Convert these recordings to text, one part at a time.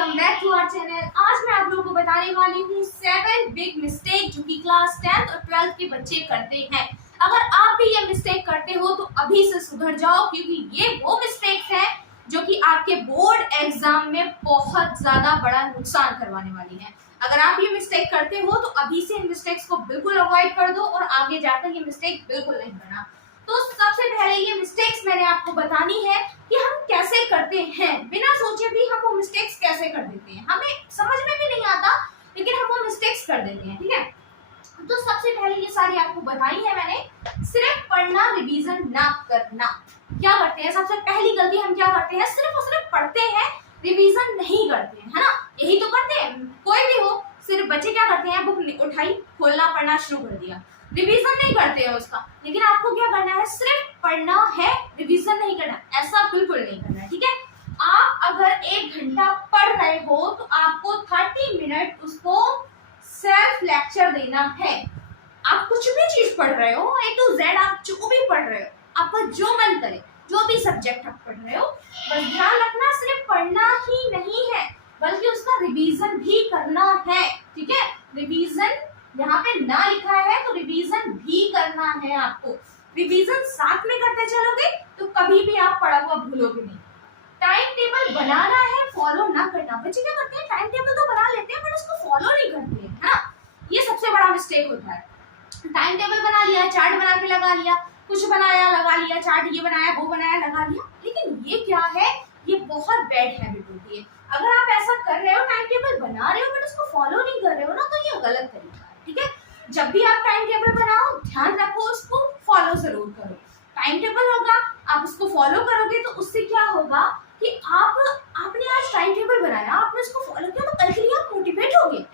Welcome back to our channel. आज मैं आप लोगों को बताने वाली हूँ 7 बिग मिस्टेक जो कि क्लास 10th और 12th के बच्चे करते हैं। अगर आप भी ये मिस्टेक करते हो तो अभी से सुधर जाओ, क्योंकि ये वो मिस्टेक्स है जो कि आपके बोर्ड एग्जाम में बहुत ज्यादा बड़ा नुकसान करवाने वाली है। अगर आप ये मिस्टेक करते हो तो अभी से इन मिस्टेक्स को बिल्कुल अवॉइड कर दो और आगे जाकर ये मिस्टेक बिल्कुल नहीं करना। तो सबसे पहले ये मिस्टेक्स मैंने आपको बतानी है कि हम कैसे करते हैं। बिना सोचे भी हम वो मिस्टेक्स कैसे कर देते हैं, हमें समझ में भी नहीं आता, लेकिन हम वो मिस्टेक्स कर देते हैं। ठीक है, तो सबसे पहले ये सारी आपको बताई है मैंने। सिर्फ पढ़ना, रिवीजन ना करना। क्या करते हैं, सबसे पहली गलती हम क्या करते हैं, सिर्फ और सिर्फ पढ़ते हैं, रिवीजन नहीं करते हैं, है ना। यही तो करते हैं, कोई भी हो। सिर्फ बच्चे क्या करते हैं, बुक उठाई, खोलना, पढ़ना शुरू कर दिया, रिवीजन नहीं करते हैं उसका। लेकिन आपको क्या करना है, सिर्फ पढ़ना है, रिवीजन नहीं करना। ऐसा बिल्कुल नहीं करना है, ठीक है। आप अगर 1 घंटा पढ़ रहे हो तो आपको 30 मिनट उसको सेल्फ लेक्चर देना है। आप कुछ भी चीज पढ़ रहे हो, A to Z आप जो भी पढ़ रहे हो, आपका जो मन करे, जो भी सब्जेक्ट आप पढ़ रहे हो, बस ध्यान रखना सिर्फ पढ़ना ही नहीं है, बल्कि उसका रिवीजन भी करना है। ठीक है, रिवीजन यहाँ पे ना लिखा है तो रिवीजन भी करना है आपको। रिवीजन साथ में करते चलोगे तो कभी भी आप पढ़ा हुआ भूलोगे नहीं। टाइम टेबल बनाना है, फॉलो ना करना। बच्चे क्या करते हैं, टाइम टेबल तो बना लेते हैं बट उसको फॉलो नहीं करते हैं, है ना। ये सबसे बड़ा मिस्टेक होता है। टाइम टेबल बना लिया, चार्ट बना के लगा लिया, कुछ बनाया लगा लिया, चार्ट ये बनाया वो बनाया लगा लिया, लेकिन ये क्या है, ये बहुत बैड हैबिट होती है। अगर आप ऐसा कर रहे हो, टाइम टेबल बना रहे हो बट उसको फॉलो नहीं कर रहे हो ना, तो ये गलत तरीका है। ठीक है, जब भी आप टाइम टेबल बनाओ, ध्यान रखो उसको फॉलो जरूर करो। टाइम टेबल होगा, आप उसको फॉलो करोगे तो उससे क्या होगा कि आपने आज टाइम टेबल बनाया, आपने उसको फॉलो किया, तो कल के लिए आप मोटिवेट होगे।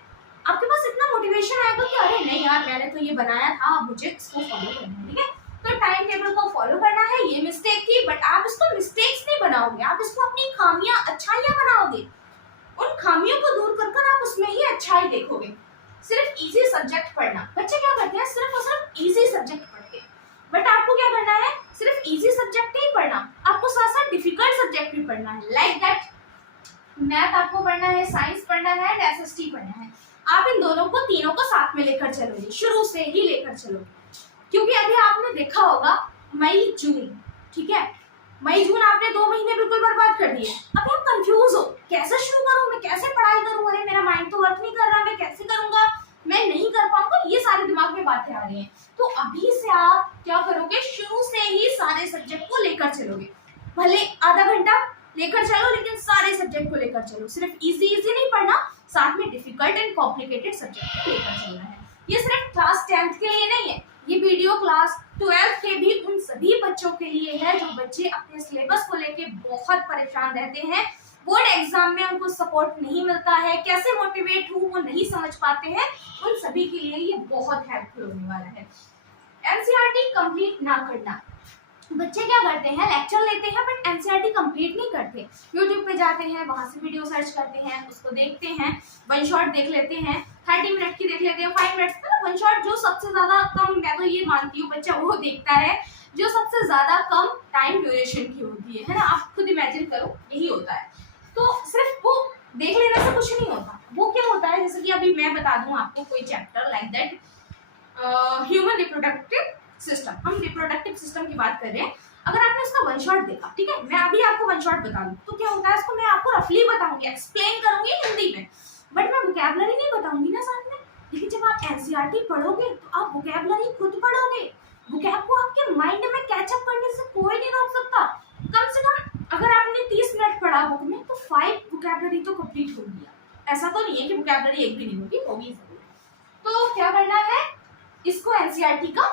आपके पास इतना मोटिवेशन आएगा कि अरे नहीं यार, मैंने तो ये बनाया था, अब मुझे इसको फॉलो करना है। ठीक है, तो टाइम टेबल को फॉलो करना है। ये मिस्टेक थी, बट आप इसको मिस्टेक्स नहीं बनाओगे, आप इसको अपनी खामियां अच्छाइयां बनाओगे। उन खामियों को दूर कर आप उसमें ही अच्छाई देखोगे। सिर्फ इजी सब्जेक्ट पढ़ना, बच्चे क्या करते हैं, सिर्फ और सिर्फ इजी सब्जेक्ट पढ़ते हैं, बट आपको क्या करना है, सिर्फ इजी सब्जेक्ट नहीं पढ़ना, आपको साथ साथ डिफिकल्ट सब्जेक्ट भी पढ़ना है। लाइक दैट मैथ आपको पढ़ना है, साइंस पढ़ना है, एसएसटी पढ़ना है। आप इन दोनों को, तीनों को साथ में लेकर चलोगे, शुरू से ही लेकर चलोगे। क्योंकि अभी आपने देखा होगा मई जून, ठीक है, मई जून आपने 2 महीने बिल्कुल बर्बाद कर दिए। अभी आप कंफ्यूज हो, कैसे शुरू करूं, मैं कैसे पढ़ाई करूं, अरे मेरा माइंड तो वर्क नहीं कर रहा, मैं कैसे करूंगा, मैं नहीं कर पाऊंगा, ये सारे दिमाग में बातें आ रही हैं। तो अभी से आप क्या करोगे, शुरू से ही सारे सब्जेक्ट को लेकर चलोगे। भले आधा घंटा लेकर चलो, लेकिन सारे सब्जेक्ट को लेकर चलो। सिर्फ इजी नहीं पढ़ना, साथ में डिफिकल्ट एंड कॉम्प्लिकेटेड सब्जेक्ट को लेकर चलना है। ये सिर्फ क्लास 10th के लिए नहीं है, ये वीडियो क्लास 12th के भी उन सभी बच्चों के लिए है जो बच्चे अपने सिलेबस को लेके बहुत परेशान रहते हैं। बोर्ड एग्जाम में उनको सपोर्ट नहीं मिलता है, कैसे मोटिवेट हूँ वो नहीं समझ पाते हैं। उन सभी के लिए ये बहुत हेल्पफुल होने वाला है। एनसीईआरटी कंप्लीट ना करना। बच्चे क्या करते हैं, लेक्चर लेते हैं बट एनसीईआरटी कंप्लीट नहीं करते। यूट्यूब पे जाते हैं, वहां से वीडियो सर्च करते हैं, उसको देखते हैं, वन शॉट देख लेते हैं, 30 मिनट की देख लेते हैं, 5 मिनट का वन शॉट, जो सबसे ज्यादा कम, मैं तो ये मानती हूँ बच्चा वो देखता है जो सबसे ज्यादा कम टाइम ड्यूरेशन की होती है ना। आप खुद इमेजिन करो, यही होता है। तो सिर्फ वो देख लेने से कुछ नहीं होता। वो क्या होता है, जैसे कि अभी मैं बता दूं आपको कोई chapter, like that human reproductive system. हम रिप्रोडक्टिव सिस्टम की बात कर रहे हैं। अगर आपने उसका वन शॉट देखा, ठीक है, मैं अभी आपको वन शॉट बता दूं तो क्या होता है, इसको मैं आपको रफली बताऊंगी, एक्सप्लेन करूंगी हिंदी में, बट मैं वोकैबुलरी नहीं बताऊंगी ना साथ में। लेकिन जब आप एनसीईआरटी पढ़ोगे तो आप वोकैबुलरी खुद पढ़ोगे। वोकैब को आपके माइंड में कैचअप करने से कोई नहीं रोक सकता। कम से कम अगर आपने 30 मिनट पढ़ा बुक में तो 5 वोकैबुलरी तो कंप्लीट हो गया। ऐसा तो नहीं है कि वोकैबुलरी एक भी नहीं होगी, होगी जरूर। तो क्या करना है, इसको एनसीईआरटी का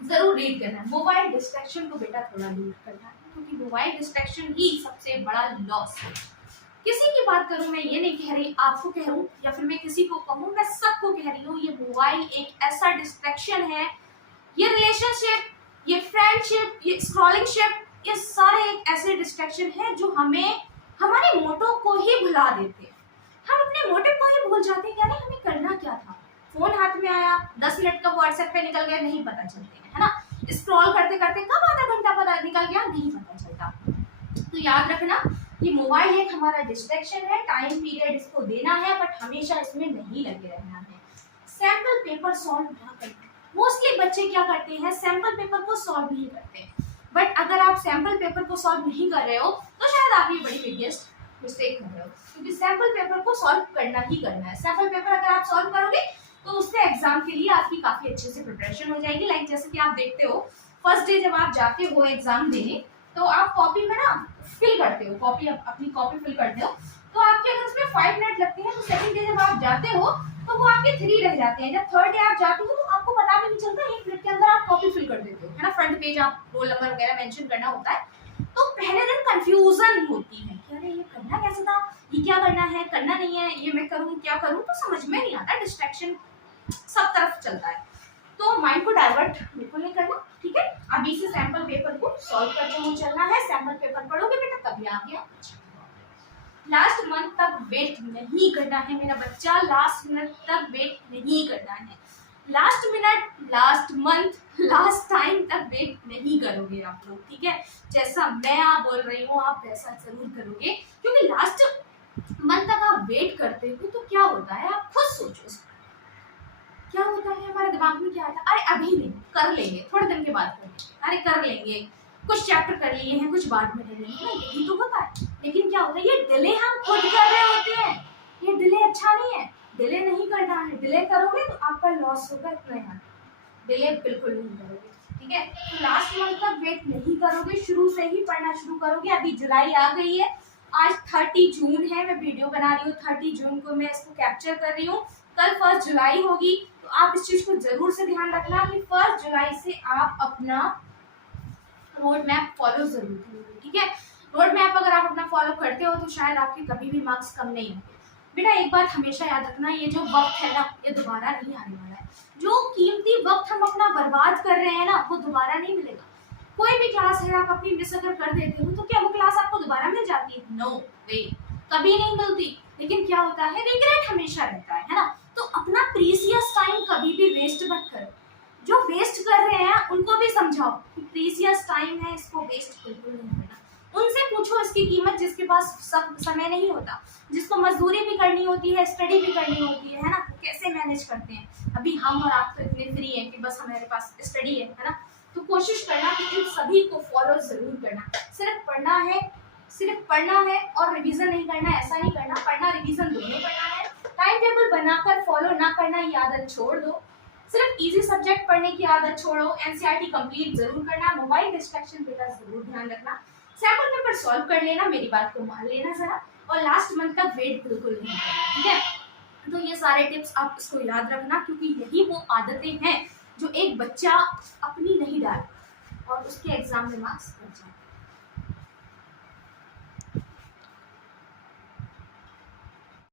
जरूर रीड करना है। मोबाइल डिस्ट्रैक्शन को बेटा थोड़ा दूर करना है, क्योंकि मोबाइल डिस्ट्रैक्शन ही सबसे बड़ा लॉस है। किसी की बात करूं, मैं ये नहीं कह रही, आपको कह रहा हूं या फिर मैं किसी को कहूं, मैं सबको कह रही हूँ, ये मोबाइल एक ऐसा डिस्ट्रैक्शन है, ये रिलेशनशिप, ये फ्रेंडशिप, ये स्क्रॉलिंगशिप, ये सारे एक ऐसे डिस्ट्रैक्शन है जो हमें हमारे मोटो को ही भुला देते हैं। हम अपने मोटिव को ही भूल जाते हैं, यानी हमें करना क्या था। फोन हाथ में आया, 10 मिनट का व्हाट्सएप पे निकल गया, नहीं पता चलते है ना। स्क्रॉल करते करते कब आधा घंटा पता निकल गया, नहीं पता चलता। तो याद रखना, ये मोबाइल एक हमारा डिस्ट्रैक्शन है, टाइम पीरियड इसको देना है, बट हमेशा इसमें नहीं लगे रहना है। सैंपल पेपर सॉल्व ना करना। मोस्टली बच्चे क्या करते हैं, सैंपल पेपर को सॉल्व नहीं करते। बट अगर आप सैंपल पेपर को सॉल्व नहीं कर रहे हो तो शायद आप ये बड़ी बिगेस्ट मिस्टेक कर रहे हो, क्योंकि सैंपल पेपर को सॉल्व करना ही करना है। सैंपल पेपर अगर आप सॉल्व करोगे तो उससे एग्जाम के लिए आपकी काफी अच्छे से प्रिपरेशन हो जाएगी। लाइक जैसे कि आप देखते हो फर्स्ट डे जब आप जाते हो एग्जाम देने तो आप कॉपी में ना फिल करते हो, कॉपी अपनी कॉपी फिल करते हो, तो आपके अगर उसमें 5 मिनट लगते हैं तो सेकंड डे जब आप जाते हो तो वो आपके 3 रह जाते हैं। जब थर्ड डे आप जाते हो तो आपको पता भी नहीं चलता, 1 मिनट के अंदर आप कॉपी फिल कर देते हो, है ना। फ्रंट पेज आप रोल नंबर वगैरह मेंशन करना होता है, तो पहले दिन कंफ्यूजन होती है कि अरे ये करना कैसे था, ये क्या करना है, करना नहीं है, ये मैं करूँ क्या करूँ, तो समझ में नहीं आता, डिस्ट्रैक्शन सब तरफ चलता है। तो माइंड को डाइवर्ट बिल्कुल नहीं करना, ठीक है। अभी से सैंपल पेपर को सॉल्व करते हुए चलना है। सैंपल पेपर पढ़ोगे बेटा तभी आगे अच्छा। लास्ट मंथ तक वेट नहीं करना है मेरा बच्चा, लास्ट मिनट तक वेट नहीं करना है। Last minute, last month, last time तक वेट नहीं करोगे आप लोग, ठीक है। जैसा मैं आप बोल रही हूँ आप वैसा जरूर करोगे, क्योंकि लास्ट मंथ तक आप वेट करते हो तो क्या होता है आप खुद सोचो, क्या होता है हमारे दिमाग में, क्या आता है, अरे अभी नहीं, कर लेंगे, थोड़े दिन के बाद कर लेंगे, अरे कर लेंगे, कुछ चैप्टर कर लिए हैं, कुछ बाद में कर लेंगे, यही तो होता है। लेकिन क्या होता है, ये डिले हम खुद कर रहे होते हैं, ये डिले अच्छा नहीं है, डिले नहीं करना है। डिले करोगे तो आपका लॉस होगा, इतना याद, डिले बिल्कुल नहीं करोगे, ठीक है। तो लास्ट मंथ तक वेट नहीं करोगे, शुरू से ही पढ़ना शुरू करोगे। अभी जुलाई आ गई है, आज 30 जून है, मैं वीडियो बना रही हूँ 30 जून को, मैं इसको कैप्चर कर रही हूँ, कल 1 जुलाई होगी। तो आप इस चीज को जरूर से ध्यान रखना कि 1 जुलाई से आप अपना रोड मैप फॉलो जरूर करोगे, ठीक है। रोड मैप अगर आप अपना फॉलो करते हो तो शायद आपके कभी भी मार्क्स कम नहीं होंगे। बेटा एक बात हमेशा याद रखना, ये जो वक्त है ना ये दोबारा नहीं आने वाला है। जो कीमती वक्त हम अपना बर्बाद कर रहे हैं ना वो दोबारा नहीं मिलेगा। कोई भी क्लास है आप अपनी मिस अगर कर देते हो तो क्या वो क्लास आपको दोबारा मिल जाती है? नो वे, कभी नहीं मिलती। लेकिन क्या होता है, रिग्रेट हमेशा रहता है ना। तो अपना प्रीसियस टाइम कभी भी वेस्ट मत करो। जो वेस्ट कर रहे हैं उनको भी समझाओ कि प्रीसियस टाइम है, इसको वेस्ट बिल्कुल नहीं करना। उनसे पूछो इसकी कीमत, जिसके पास सब समय नहीं होता, जिसको मजदूरी भी करनी होती है, स्टडी भी करनी होती है ना, तो कैसे मैनेज करते हैं। अभी हम और आप तो इतने फ्री हैं कि बस हमारे पास स्टडी है ना। तो कोशिश करना कि इन सभी को फॉलो जरूर करना। सिर्फ पढ़ना है और रिवीजन नहीं करना, ऐसा नहीं करना। पढ़ना रिवीजन दोनों करना है। टाइम टेबल बनाकर फॉलो ना करना, ये आदत छोड़ दो। सिर्फ इजी सब्जेक्ट पढ़ने की आदत छोड़ो। एनसीईआरटी कंप्लीट जरूर करना। मोबाइल डिस्ट्रैक्शन पे जरूर ध्यान रखना। सैंपल पेपर सॉल्व कर लेना, मेरी बात को मान लेना जरा, और लास्ट मंथ तक वेट बिल्कुल नहीं करना, ठीक है। तो ये सारे टिप्स आप इसको याद रखना, क्योंकि यही वो आदतें हैं जो एक बच्चा अपनी नहीं डालता और उसके एग्जाम में मार्क्स बच जाते हैं।